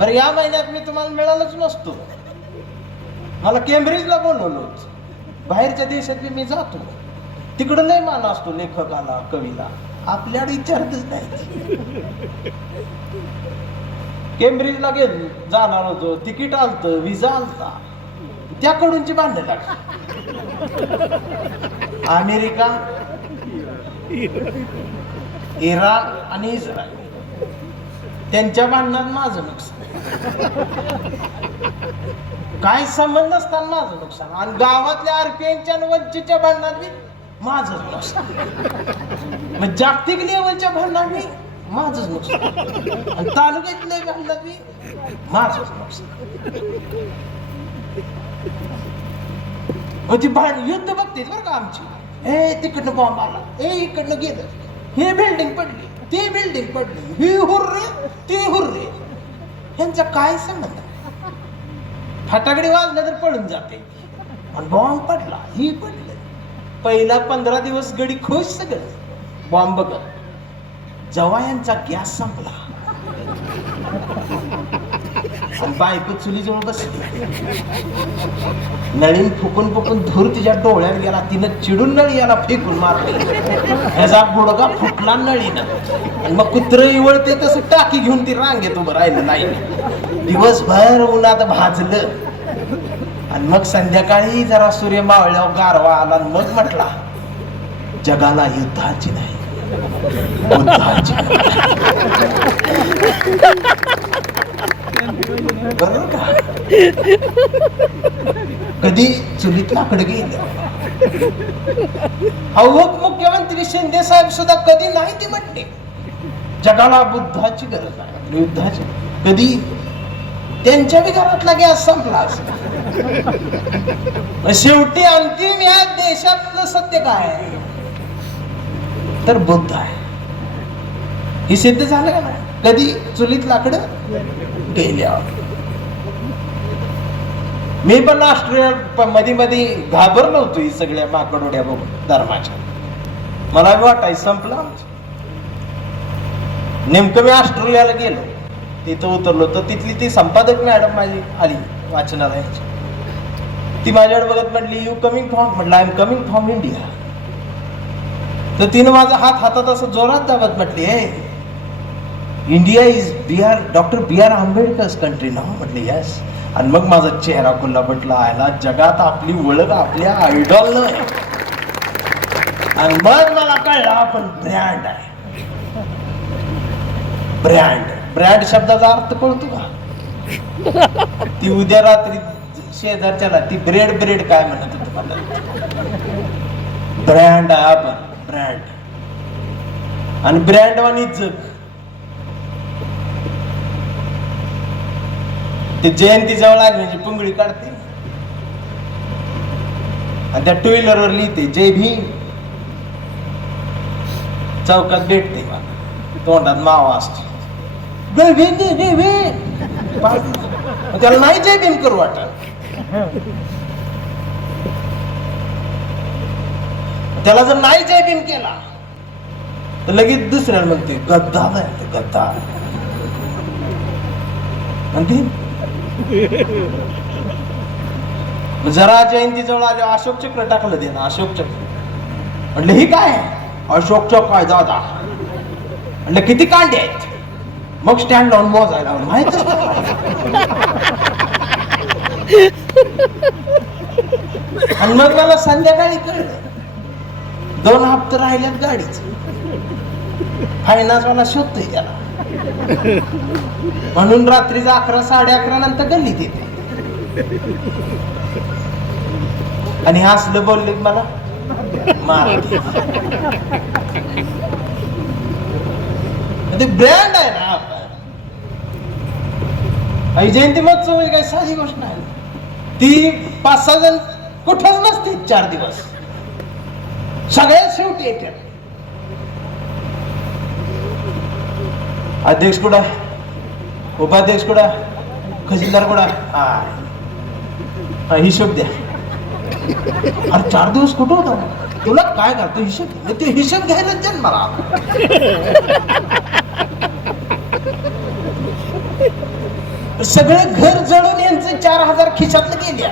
बरं या महिन्यात मी तुम्हाला मिळालंच नसतो. मला केम्ब्रिजला बोलवलं, बाहेरच्या देशात मी जातो, तिकडं लय मान असतो लेखकाला कवीला, आपल्याकडे विचारतच नाही. केम्ब्रिजला गेलो, जाणार होतो, तिकीट आलत, विजा आलता, त्याकडूनची भांडण लागली. अमेरिका, इराण आणि इस्रायल त्यांच्या भांडणात माझं नुकसान, काय संबंध असताना माझं नुकसान, आणि गावातल्या आरपीएनच्या वंचितच्या भांडणात बी माझंच नुकसान. मग जागतिक लेवलच्या भांडणात बी माझंच नुकसान, आणि तालुक्यातल्या भांडणात बी माझंच नुकसान. युद्ध बघते बरं का आमची, ए तिकडनं बॉम्ब आला, ए इकडनं गेलं, हे बिल्डिंग पडली, ती बिल्डिंग पडली, ही हुर्रे ती हुर्रे, यांचा काय संबंध? फटाकडी वाजल्या तर पडून जाते, आणि बॉम्ब पडला, ही पडलं. पहिला 15 दिवस गडी खुश, सगळं बॉम्ब बघत. जेव्हा यांचा गॅस संपला आणि बायको चुलीजवळ बसली, नळीन फुकून फुकून धूर तिच्या डोळ्यात गेला, तिनं चिडून नळी याला फेकून मारली, ह्याचा गुडगा फुटला नळीनं, आणि मग कुत्र इवळते तसं टाकी घेऊन ती रांगेत उभं राहिलं नाही. दिवसभर उन्हात भाजलं, आणि मग संध्याकाळी जरा सूर्य मावळल्यावर गारवा आला, मग म्हटला जगाला युद्धाची नाही, बुद्धाची. बरोबर का? कधी चुलीत लाकडं गेलं. मुख्यमंत्री शिंदे साहेब सुद्धा कधी नाही ती म्हटले जगाला बुद्धाची गरज आहे, युद्धाची. कधी त्यांच्या बी घरातला गॅस संपला. शेवटी अंतिम या देशातलं सत्य काय आहे तर बुद्ध आहे, हे सिद्ध झालं का नाही? कधी चुलीत लाकडं गेल्यावर. मी पण राष्ट्रीय मध्ये घाबरलो होतो ही सगळ्या माकडोड्या बघून धर्माच्या. मला वाटायचं संपला. नेमकं मी ऑस्ट्रेलियाला गेलो, तिथं उतरलो तर तिथली ती संपादक मॅडम माझी आली वाचनालयाची. ती माझ्याकडे बघत म्हटली, यू कमिंग फ्रॉम? म्हटलं I am coming from India. तर तिनं माझा हात हातात असं जोरात दाबत म्हटली, हे India is doctor B R Ambedkar's country ना. म्हटले यस. आणि मग माझा चेहरा खुल्ला पटला, आयला जगात आपली ओळख आपल्या आयडॉल न. आणि मग मला कळलं आपण ब्रँड आहे. ब्रँड शब्दाचा अर्थ कळतो का? ती उद्या रात्री शेजारच्याला ती ब्रेड काय म्हणत होत मला. ब्रँड आहे आपण, ब्रँड. आणि ब्रँड वाणी जग. ते जयंती जवळ आली म्हणजे पुंगळी काढते आणि त्या 2 व्हीलरवर लिहिते जय भीम. चौकात भेटते मला, तोंडात मावा असतो, त्याला नाही जय भीम करू वाटत. त्याला जर नाही जय भीम केला तर लगेच दुसऱ्याला म्हणते गद्दार आहे, गद्दार म्हणते. जरा जयंती जवळ आले, अशोक चक्र टाकलं दे ना, अशोक चक्र. म्हटलं ही काय? अशोक चक्र आहे दादा. म्हटलं किती कांडे आहेत? मग स्टँड लावून मोजायला माहित. आणि मग मला संध्याकाळी कळलं 2 हप्ते राहिल्यात गाडीच. फायनान्स वाला शोधतोय त्याला, म्हणून रात्रीचा 11, 11:30 नंतर गल्लीत येते. आणि हसलं बोलले मला मार. ते ब्रँड आहे ना आपण. जयंती मग काही साधी गोष्ट नाही. ती 5-6 जण कुठंच नसते 4 दिवस, सगळ्यात शेवटी येते. अध्यक्ष कुठं, उपाध्यक्ष कुठं, खजिनदार कुठं, हिशोब द्या. अरे 4 दिवस कुठं होता? तुला काय करतो हिशोब? ते हिशोब घ्यायला जन्माला. सगळं घर जळून यांचे 4,000 खिशातलं गेल्या,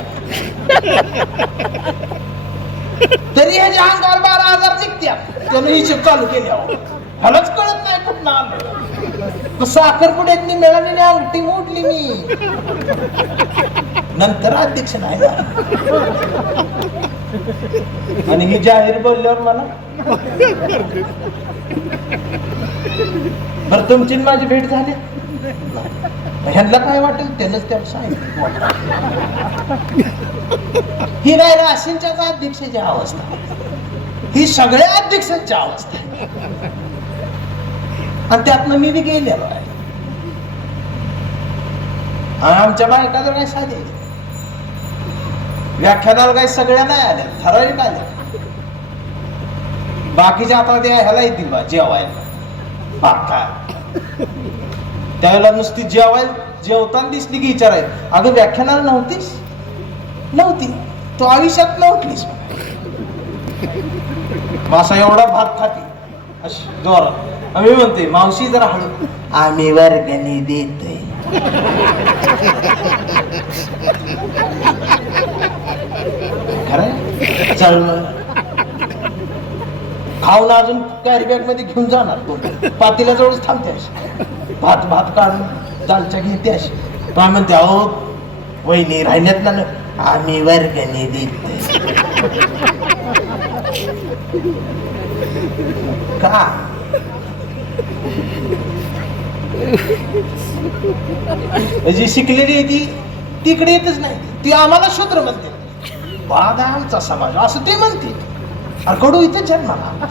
तरी ह्याच्या अंगावर 12,000 निघत्यात. त्यानं हिशोब चालू केल्यावर मलाच कळत नाही कुठं आलं. साखरपुड्यातली मिळालेली अंगठी मोडली मी, नंतर अध्यक्ष नाही ना. आणि मी जाहीर बोलल्यावर मला बरं तुमची माझी भेट झाली, ह्यांना काय वाटेल त्यानंच त्याला सांगितलं. ही नाही राशींच्या अध्यक्षाची अवस्था, ही सगळ्या अध्यक्षांची अवस्था आहे. आणि त्यातनं मी बी गेलेलो आहे. आमच्या बायका तर काय साधे व्याख्यानाला काही सगळ्या नाही आल्या, ठराविक आल्या. बाकीच्या आता त्या ह्याला येतील बा जेवायला बाका, त्यावेळेला नुसती जेवताना दिसली की विचारायचं, अगं व्याख्यानाला नव्हतीस? नव्हती. तो आयुष्यात नव्हतीस. मासा एवढा भात खाती अशी जोरात. आम्ही म्हणते मावशी जरा हळू, आम्ही वर्गणी देतोय. खरं चल खाऊन अजून कॅरी बॅग मध्ये घेऊन जाणार, पातीला जवळच थांबते अशी, भात काढून दालच्या घेते अशी. आम्ही म्हणते अहो वहिनी राहिल्यात ना, आम्ही वर्गणी देतोय. का जी शिकलेली आहे ती तिकडे येतच नाही, ती आम्हाला शूद्र म्हणते. बाद आहे आमचा समाज असं ते म्हणते. अरे कडू इथे जन्माला,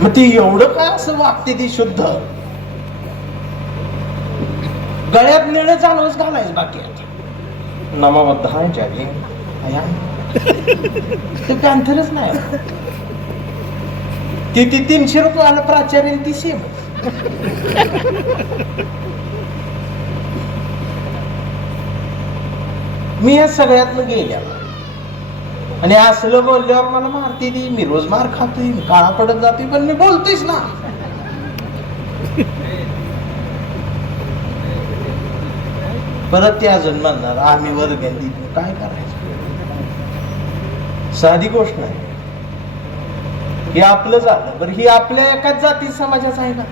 मग ती एवढं काय असं वागते ती शुद्ध. गळ्यात निळं चालूच घालायचं बाकी नमबद्धाय जगे ते पॅन्थरच नाही. ती 300 रुपयाला प्राचार्य ती सेम. मी या सगळ्यातनं गेल्या आणि असलं बोलल्यावर मला मारते ती. मी रोज मार खातोय, काळा पडत जातोय, पण मी बोलतोयच ना. परत ते अजून म्हणणार आम्ही वर्गणी, काय करायचं. साधी गोष्ट नाही. हे आपलं झालं बरं, ही आपल्या एकाच जाती समाजाच आहे ना,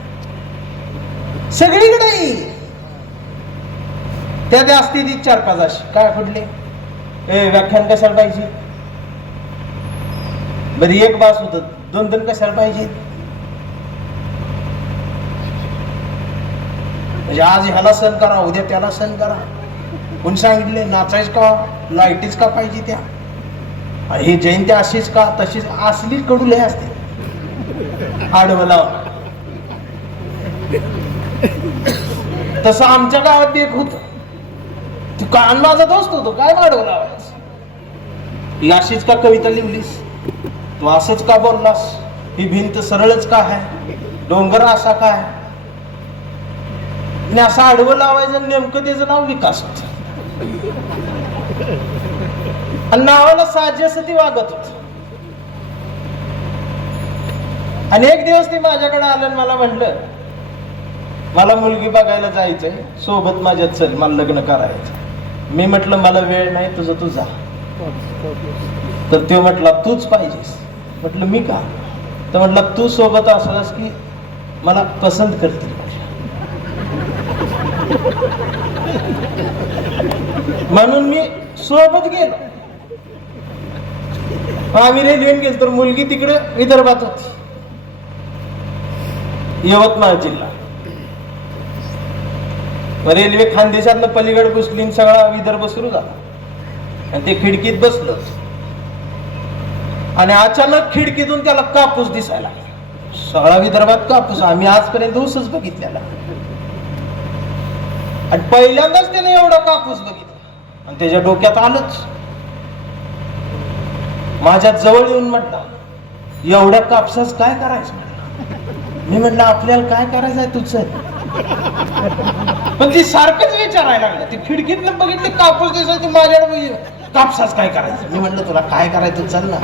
सगळीकडे त्यात असते ती 4-5 अशी काय कुठले व्याख्यान कशाला पाहिजे बरं, एक बास होत, 2 कशाला पाहिजे. म्हणजे आज ह्याला सण करा, उद्या त्याला सण करा. कोणी सांगितले नाचायच का, लाईटीच का पाहिजे त्या, हे जयंती अशीच का तशीच, असली कडुले असते. आडवला तसं आमच्या गावात एक होत, तू कान माझा दोस्त होतो, काय आडवं लावायचं. ही अशीच का कविता लिहिलीस, तू असंच का बोललास, ही भिंत सरळच का आहे, डोंगर असा काय. असं आडवं लावायचं, नेमकं त्याचं नाव विकास होत. आणि नावाला साजे असं ती वागत होत. आणि एक दिवस ती माझ्याकडे आलं, मला म्हटलं मला मुलगी बघायला जायचंय, सोबत माझ्यात चल, मला लग्न करायचं. मी म्हटलं मला वेळ नाही, तुझं तू जा. तर तो म्हटला तूच पाहिजेस. म्हटलं मी का. तर म्हटला तू सोबत असलास की मला पसंत करतील. म्हणून मी सोबत गेलो. आम्ही रेल्वेने गेलो तर मुलगी तिकडे विदर्भात होती, यवतमाळ जिल्हा. रेल्वे खानदेशातनं पलीकडे घुसली, सगळा विदर्भ सुरू झाला. आणि ते खिडकीत बसलो आणि अचानक खिडकीतून त्याला कापूस दिसायला. सगळा विदर्भात कापूस, आम्ही आजपर्यंत ऊसच बघितलेला. आणि पहिल्यांदाच त्याने एवढा कापूस बघितला आणि त्याच्या डोक्यात आलंच. माझ्या जवळ येऊन म्हटला एवढ्या कापसाच काय करायचं. मी म्हटलं आपल्याला काय करायचंय तुझं. पण ती सारखंच विचारायला लागलं. ती खिडकीतनं बघितली कापूस दिसायची, माझ्याकडे कापसाच काय करायचं. मी म्हटलं तुला काय करायचं चल ना.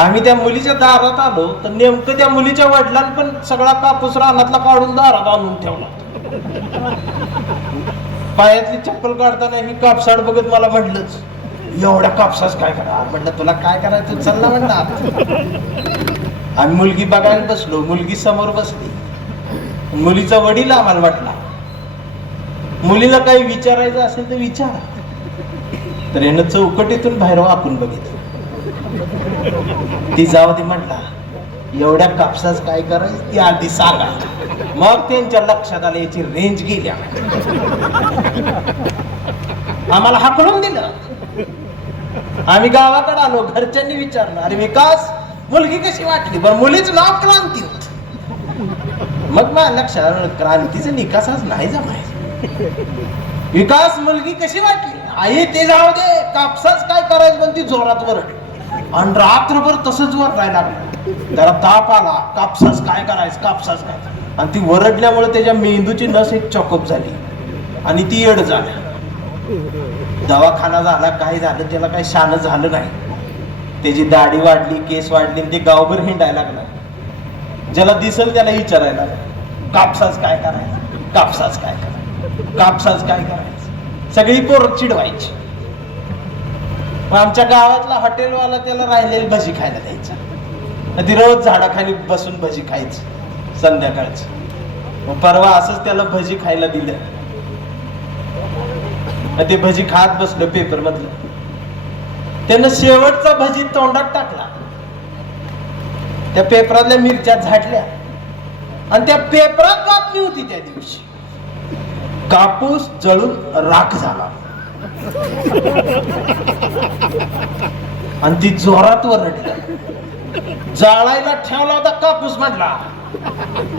आम्ही त्या मुलीच्या दारात आलो तर नेमकं त्या मुलीच्या वडिलांनी पण सगळा कापूस रानातला काढून दारात आणून ठेवला. पायातली चप्पल काढताना ही कापसाड बघत मला म्हटलंच, एवढ्या कापसाच काय करा. म्हटलं तुला काय करायचं चल ना म्हणलं आत. आम्ही मुलगी बघायला बसलो, मुलगी समोर बसली. मुलीचा वडील आम्हाला वाटला. मुलीला काही विचारायचं असेल तर विचारा. तर यानं चौकटीतून बाहेर वाकून बघितलं. ती जाऊ दे म्हटला, एवढ्या कापसाच काय करायचं ती आधी सांगा. मग त्यांच्या लक्षात आलं याची रेंज गेल्या. आम्हाला हाकलून दिलं. आम्ही गावाकडे आलो. घरच्यांनी विचारलं, अरे विकास मुलगी कशी वाटली. बरं मुलीचं नाव क्रांती होत. मग माझ्या लक्षात आलं क्रांतीचं निकासाच नाही जमायचं. विकास मुलगी कशी वाटली. आई ते जाऊ दे, कापसाच काय करायचं पण ती जोरात वरडली. आणि रात्रभर तसंच वरडायला लागलं. त्याला ताप आला, कापसाच काय करायचं कापसाच काय. आणि ती वरडल्यामुळे त्याच्या मेंदूची नस एक चॉकअप झाली आणि ती येड झाली. दवाखाना झाला, काय झालं त्याला काही शान झालं नाही. त्याची दाढी वाढली, केस वाढली, ते गावभर हिंडायला लागला. ज्याला दिसल त्याला विचारायला, कापसाच काय करायचं कापसाच काय करायचं कापसाच काय करायचं. सगळी पोरं चिडवायची. आमच्या गावातला हॉटेलवाला त्याला राहिलेली भजी खायला द्यायचा. ती रोज झाडाखाली बसून भजी खायची संध्याकाळची. परवा असंच त्याला भजी खायला दिलं. ते भजी खात बसलो पेपर मधलं. त्यानं शेवटचा भजी तोंडात टाकला. त्या पेपरातल्या मिरच्या झाडल्या आणि त्या पेपरात बातमी होती त्या दिवशी, कापूस जळून राख झाला. आणि ती जोरात वरडली. जाळायला ठेवला होता कापूस म्हटला.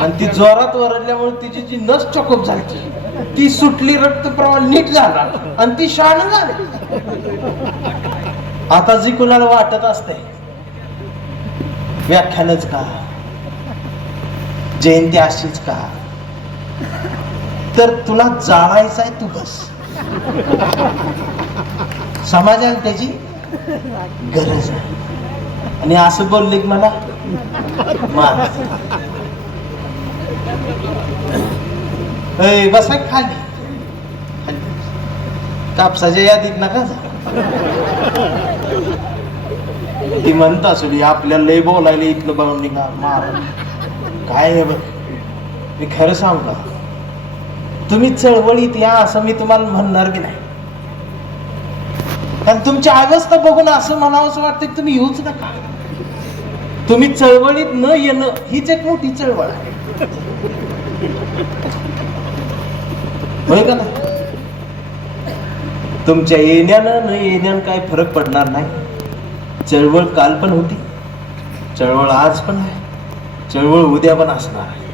आणि ती जोरात वरडल्यामुळे तिची जी नस चॉकअप झाली ती सुटली, रक्त प्रवाह नीट झाला आणि ती शाण झाली. आता जी कुणाला वाटत असते व्याख्यानच का, जयंती अशीच का, तर तुला जाळायचं आहे तू बस. समाजाला त्याची गरज आहे. आणि असं बोलले की मला मार. बसा खाली खाली, कापसाच्या यादीत नका जा. ती म्हणत असली आपल्याला लय बोलायला इथलं बघून निघा मार काय आहे. बघ मी खरं सांगू का, तुम्ही चळवळीत या असं मी तुम्हाला म्हणणार की नाही. कारण तुमची अवस्था बघून असं म्हणावंच वाटतं की तुम्ही येऊच नका. तुम्ही चळवळीत न येणं हीच एक मोठी चळवळ आहे, होय का ना. तुमच्या येण्यानं न येण्यानं काय फरक पडणार नाही. चळवळ काल पण होती, चळवळ आज पण आहे, चळवळ उद्या पण असणार आहे.